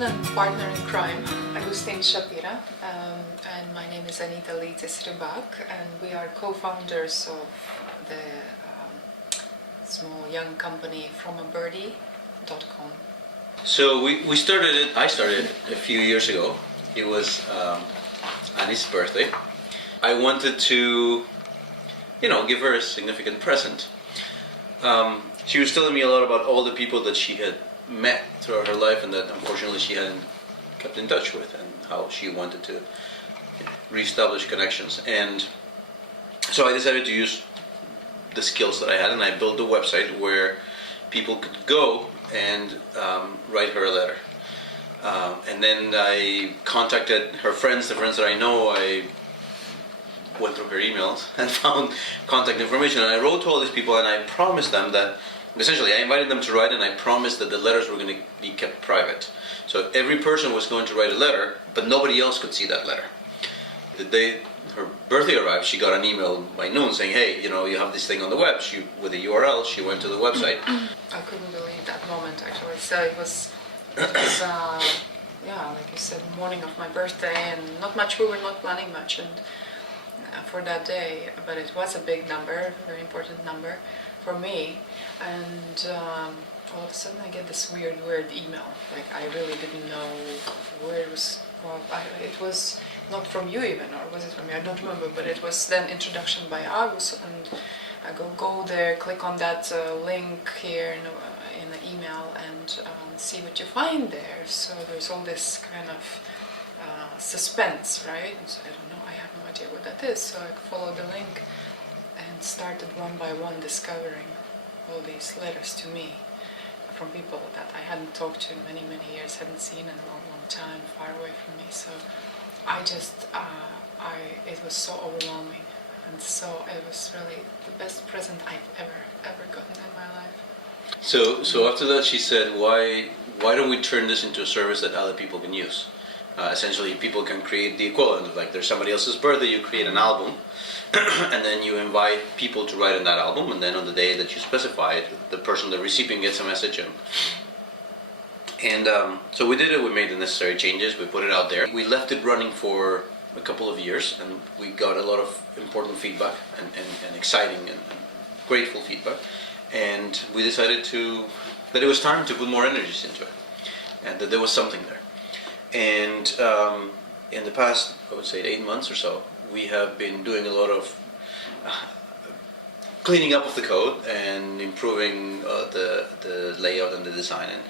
husband and partner in crime, Agustin Shapira, and my name is Anita Litis Rybak, and we are co-founders of the small young company from a Birdie.com. So I started it a few years ago. It was Annie's birthday. I wanted to, give her a significant present. She was telling me a lot about all the people that she had met throughout her life and that unfortunately she hadn't kept in touch with, and how she wanted to reestablish connections. And so I decided to use the skills that I had, and I built a website where people could go and write her a letter. And then I contacted her friends, the friends that I know. I went through her emails and found contact information, and I wrote to all these people, and I promised them that, essentially I invited them to write, and I promised that the letters were going to be kept private. So every person was going to write a letter, but nobody else could see that letter. The day her birthday arrived, she got an email by noon saying, hey, you have this thing on the web. With the URL, she went to the website. I couldn't believe that moment, actually. So it was like you said, morning of my birthday, and we were not planning much and for that day, but it was a big number, a very important number for me. And all of a sudden I get this weird email. Like, I really didn't know where it was. Well, it was not from you even, or was it from me? I don't remember, but it was then introduction by Agus, and I go there, click on that link here in the email, and see what you find there. So there's all this kind of suspense, right? And so I don't know, I have no idea what that is. So I followed the link and started one by one discovering all these letters to me from people that I hadn't talked to in many years, hadn't seen in a long time, far away from me. So I just, it was so overwhelming, and so it was really the best present I've ever gotten in my life. So after that, she said, why don't we turn this into a service that other people can use? Essentially, people can create the equivalent of, like, there's somebody else's birthday, you create an album, and then you invite people to write in that album, and then on the day that you specify it, the recipient gets a message. And so we did it, we made the necessary changes, we put it out there. We left it running for a couple of years, and we got a lot of important feedback, and exciting and grateful feedback. And we decided that it was time to put more energies into it, and that there was something there. And in the past, I would say 8 months or so, we have been doing a lot of cleaning up of the code and improving the layout and the design. And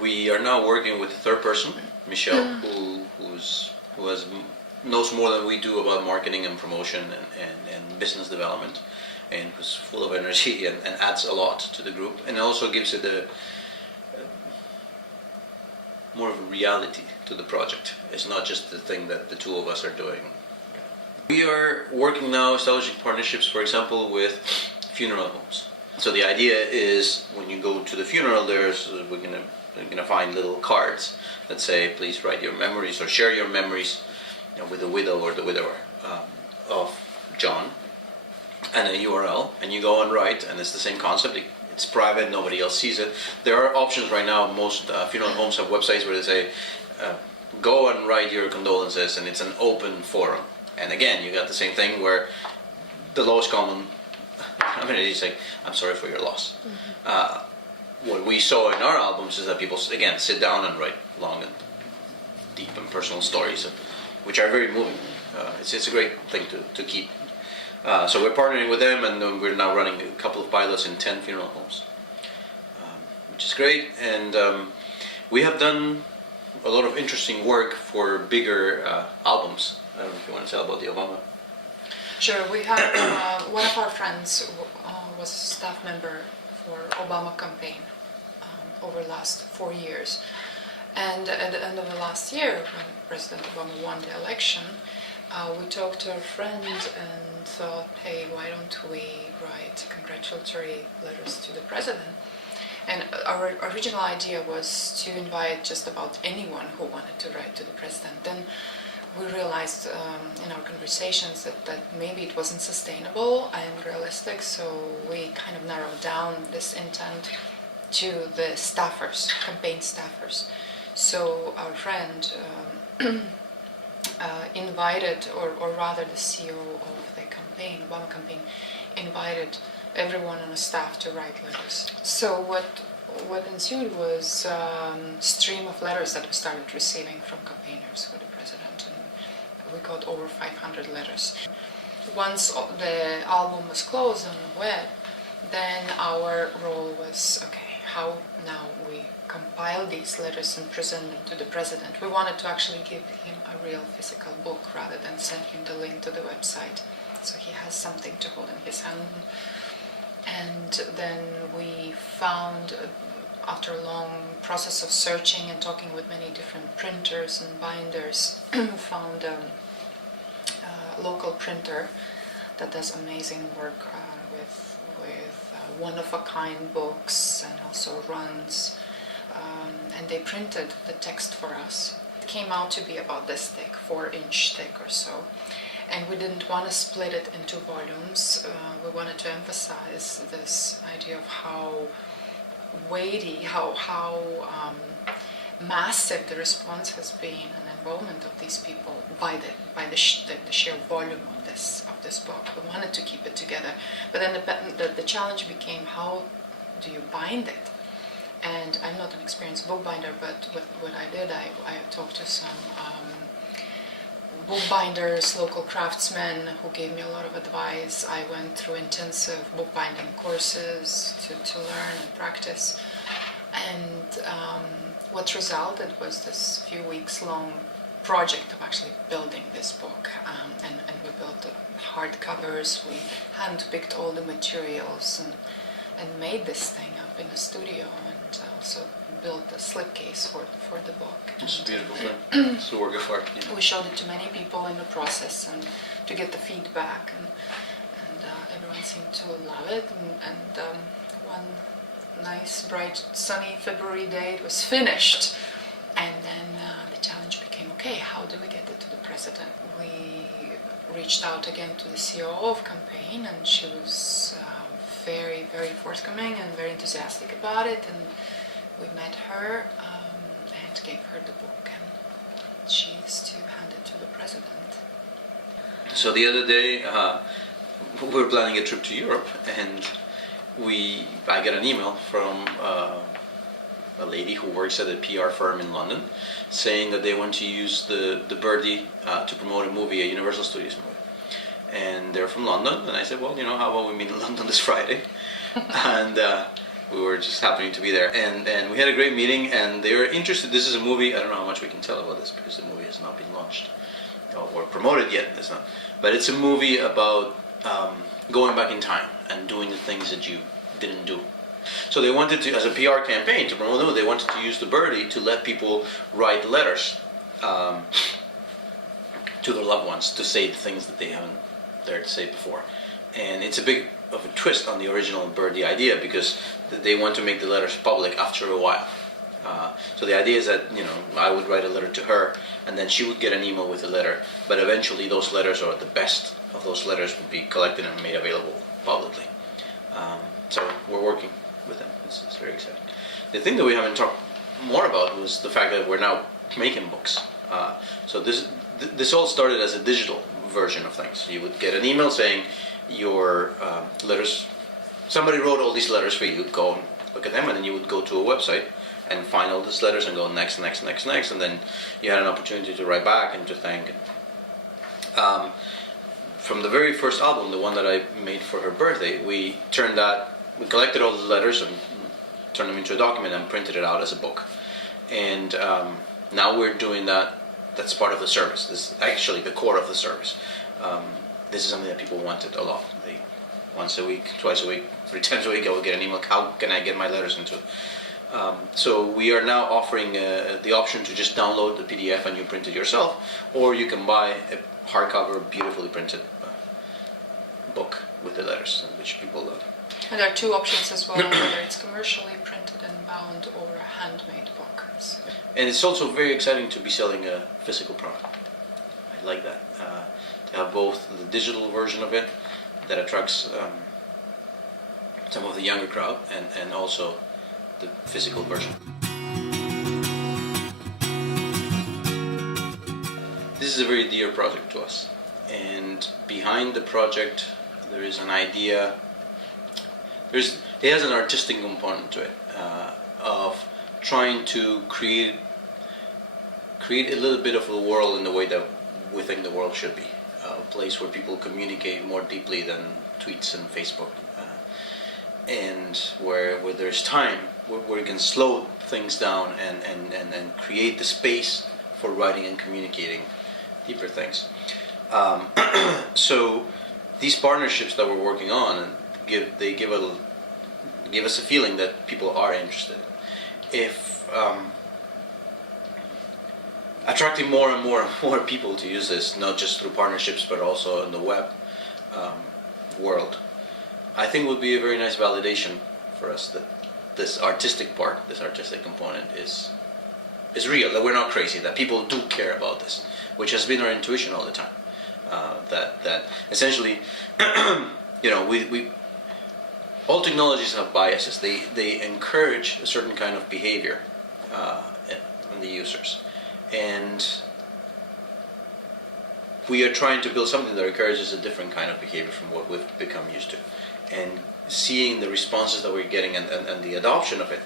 we are now working with a third person, Michelle, who knows more than we do about marketing and promotion and business development, and who's full of energy and adds a lot to the group, and also gives it more of a reality to the project. It's not just the thing that the two of us are doing. We are working now establishing partnerships, for example, with funeral homes. So the idea is, when you go to the funeral, we're gonna find little cards that say, please write your memories or share your memories with the widow or the widower of John, and a URL, and you go and write, and it's the same concept. It's private, nobody else sees it. There are options right now. Most funeral homes have websites where they say, go and write your condolences, and it's an open forum. And again, you got the same thing where the lowest common amenity is like, I'm sorry for your loss. What we saw in our albums is that people, again, sit down and write long and deep and personal stories, which are very moving. It's a great thing to keep. So we're partnering with them, and we're now running a couple of pilots in 10 funeral homes, which is great. And we have done a lot of interesting work for bigger albums. I don't know if you want to tell about the Obama. Sure. We have one of our friends was a staff member for Obama campaign over the last 4 years. And at the end of the last year, when President Obama won the election, we talked to a friend and thought, hey, why don't we write congratulatory letters to the president? And our original idea was to invite just about anyone who wanted to write to the president. Then we realized in our conversations that maybe it wasn't sustainable and realistic, so we kind of narrowed down this intent to the staffers, campaign staffers. So our friend invited, or rather the CEO of the campaign, Obama campaign, invited everyone on the staff to write letters. So what ensued was stream of letters that we started receiving from campaigners for the president, and we got over 500 letters. Once the album was closed on the web, then our role was, okay, how now we compile these letters and present them to the president. We wanted to actually give him a real physical book rather than send him the link to the website, so he has something to hold in his hand. And then we found, after a long process of searching and talking with many different printers and binders, found a local printer that does amazing work with one-of-a-kind books and also runs, and they printed the text for us. It came out to be about this thick, 4-inch thick or so, and we didn't want to split it into volumes. We wanted to emphasize this idea of how weighty, how massive the response has been and involvement of these people by the sheer volume of this book. We wanted to keep it together, but then the challenge became, how do you bind it? And I'm not an experienced bookbinder, but what I did, I talked to some bookbinders, local craftsmen who gave me a lot of advice. I went through intensive bookbinding courses to learn and practice. And what resulted was this few weeks long project of actually building this book. And we built the hardcovers, we handpicked all the materials and made this thing up in the studio, and also built a slipcase for the book. It's a beautiful thing. It's a work of art. Yeah. We showed it to many people in the process and to get the feedback, and everyone seemed to love it. And one nice, bright, sunny February day, it was finished. And then the challenge became, okay, how do we get it to the president? We reached out again to the CEO of campaign, and she was very, very forthcoming and very enthusiastic about it. And we met her and gave her the book, and she is to hand it to the president. So the other day, we were planning a trip to Europe, and I got an email from a lady who works at a PR firm in London, saying that they want to use the Birdie to promote a movie, a Universal Studios movie. And they're from London, and I said, well, how about we meet in London this Friday? And we were just happening to be there, and we had a great meeting, and they were interested. This is a movie, I don't know how much we can tell about this because the movie has not been launched or promoted yet. It's not, but it's a movie about going back in time and doing the things that you didn't do. So they wanted to, as a PR campaign to promote the movie, they wanted to use the Birdie to let people write letters to their loved ones to say the things that they haven't dared to say before. And it's a big of a twist on the original Birdie idea, because they want to make the letters public after a while. So the idea is that I would write a letter to her, and then she would get an email with a letter. But eventually, those letters, or the best of those letters, would be collected and made available publicly. So we're working with them. It's very exciting. The thing that we haven't talked more about was the fact that we're now making books. So this all started as a digital version of things. You would get an email saying your letters. Somebody wrote all these letters for you. You'd go and look at them, and then you would go to a website and find all these letters and go next, and then you had an opportunity to write back and to thank. From the very first album, the one that I made for her birthday, we collected all the letters and turned them into a document and printed it out as a book. And now we're doing that. That's part of the service. This is actually the core of the service. This is something that people wanted a lot. Once a week, twice a week, 3 times a week, I would get an email, how can I get my letters into it? So we are now offering the option to just download the PDF and you print it yourself, or you can buy a hardcover, beautifully printed book with the letters, which people love. And there are 2 options as well, whether it's commercially printed and bound or a handmade book. So. And it's also very exciting to be selling a physical product. I like that. To have both the digital version of it that attracts some of the younger crowd, and also the physical version. this is a very dear project to us. And behind the project, there is an idea. It has an artistic component to it, of trying to create a little bit of the world in the way that we think the world should be. A place where people communicate more deeply than tweets and Facebook, and where there's time, where you can slow things down and create the space for writing and communicating deeper things. So these partnerships that we're working on give us a feeling that people are interested. If attracting more and more people to use this, not just through partnerships but also in the web world, I think would be a very nice validation for us that this artistic part, this artistic component is real, that we're not crazy, that people do care about this, which has been our intuition all the time. That essentially, we all technologies have biases. They encourage a certain kind of behavior in the users, and we are trying to build something that encourages a different kind of behavior from what we've become used to. And seeing the responses that we're getting and the adoption of it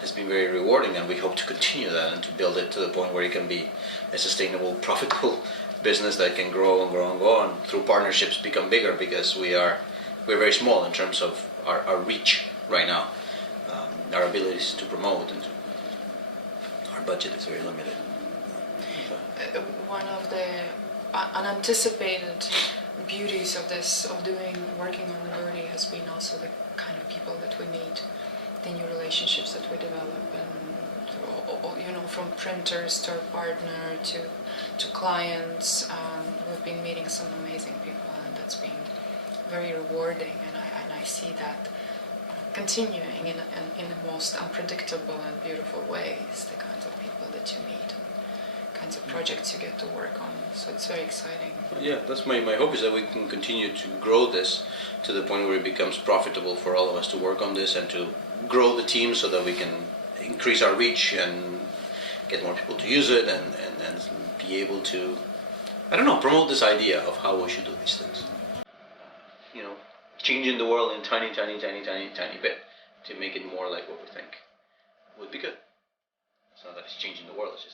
has been very rewarding, and we hope to continue that and to build it to the point where it can be a sustainable, profitable business that can grow and grow and grow, and through partnerships become bigger, because we're very small in terms of our reach right now, our abilities to promote, and our budget is very limited. One of the unanticipated beauties of working on Birdie has been also the kind of people that we meet, the new relationships that we develop, and from printers to our partner to clients. We've been meeting some amazing people, and that's been very rewarding, and I see that continuing in the most unpredictable and beautiful ways, the kinds of people that you meet, kinds of projects you get to work on, so it's very exciting. Yeah, that's my hope, is that we can continue to grow this to the point where it becomes profitable for all of us to work on this, and to grow the team so that we can increase our reach and get more people to use it, and be able to, promote this idea of how we should do these things. Changing the world in tiny bit to make it more like what we think would be good. It's not that it's changing the world, it's just